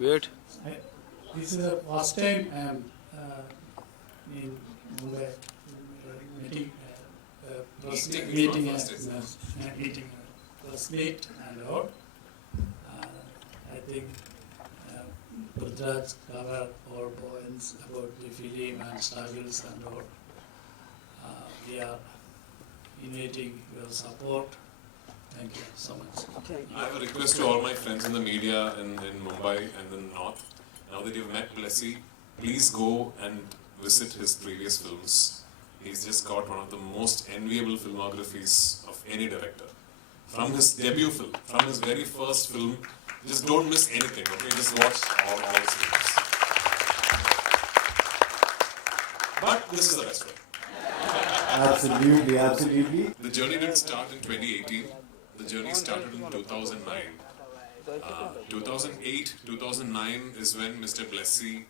Wait. This is the first time I am in Mumbai meeting meeting press meet and all. I think Prithviraj covered all points about the film and struggles and all. We are inviting your support. Thank you so much. I have a request to all my friends in the media in Mumbai and in North. Now that you've met Blessy, please go and visit his previous films. He's just got one of the most enviable filmographies of any director. From his debut film, from his very first film, just don't miss anything, okay? Just watch all his films. But this is the best way. Absolutely, absolutely. The journey didn't start in 2018. The journey started in 2009. 2008, 2009 is when Mr. Blessy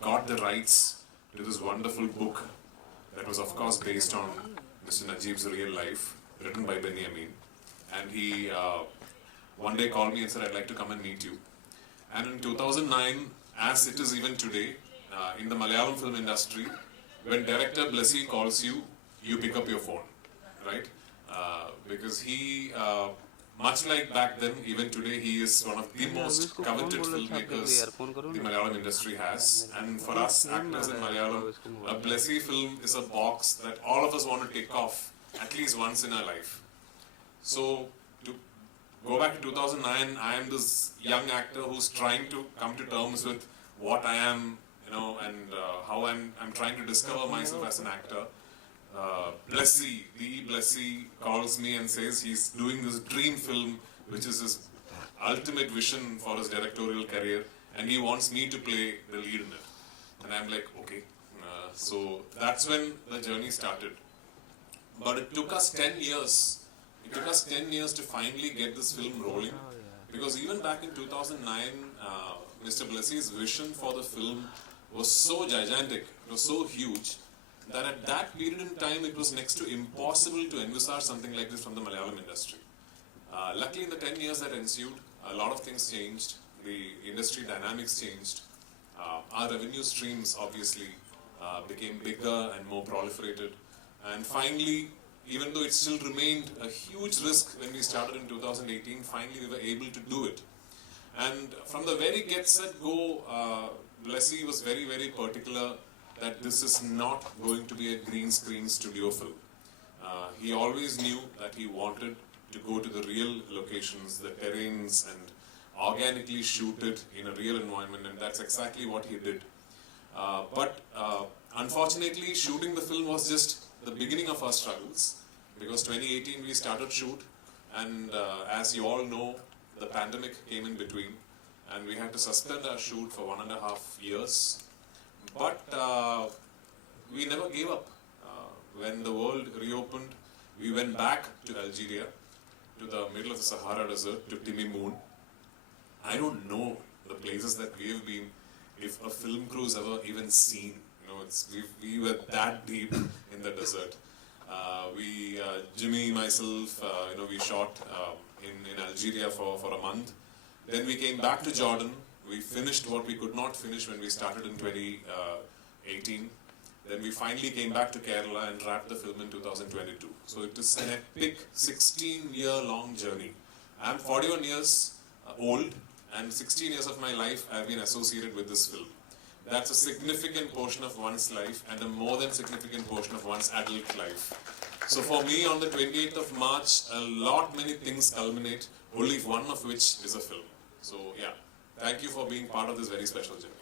got the rights to this wonderful book that was of course based on Mr. Najib's real life, written by Benjamin. And he one day called me and said, I'd like to come and meet you. And in 2009, as it is even today, in the Malayalam film industry, when director Blessy calls you, you pick up your phone, right? Because he, much like back then, even today, he is one of the most coveted filmmakers the Malayalam industry has. And for us actors in Malayalam, a Blessy film is a box that all of us want to tick off at least once in our life. So, to go back to 2009, I am this young actor who's trying to come to terms with what I am, you know, and how I'm trying to discover myself as an actor. Blessy, the Blessy calls me and says he's doing this dream film, which is his ultimate vision for his directorial career, and he wants me to play the lead in it. And I'm like, okay. So that's when the journey started. But it took us 10 years. It took us 10 years to finally get this film rolling. Because even back in 2009, Mr. Blessy's vision for the film was so gigantic, it was so huge, that at that period in time, it was next to impossible to envisage something like this from the Malayalam industry. Luckily, in the 10 years that ensued, a lot of things changed. The industry dynamics changed. Our revenue streams, obviously, became bigger and more proliferated. And finally, even though it still remained a huge risk when we started in 2018, finally we were able to do it. And from the very get-set-go, Blessy was very, very particular that this is not going to be a green screen studio film. He always knew that he wanted to go to the real locations, the terrains, and organically shoot it in a real environment, and that's exactly what he did. But unfortunately, shooting the film was just the beginning of our struggles, because 2018 we started shoot, and as you all know, the pandemic came in between, and we had to suspend our shoot for 1.5 years. But we never gave up. When the world reopened, we went back to Algeria, to the middle of the Sahara Desert, to Timi Moon. I don't know the places that we have been, if a film crew's ever even seen. You know, we were that deep in the desert. Jimmy, myself, we shot in Algeria for a month. Then we came back to Jordan. We finished what we could not finish when we started in 2018. Then we finally came back to Kerala and wrapped the film in 2022. So it is an epic 16-year-long journey. I'm 41 years old, and 16 years of my life I've been associated with this film. That's a significant portion of one's life, and a more than significant portion of one's adult life. So for me, on the 28th of March, many things culminate, only one of which is a film. So yeah, thank you for being part of this very special journey.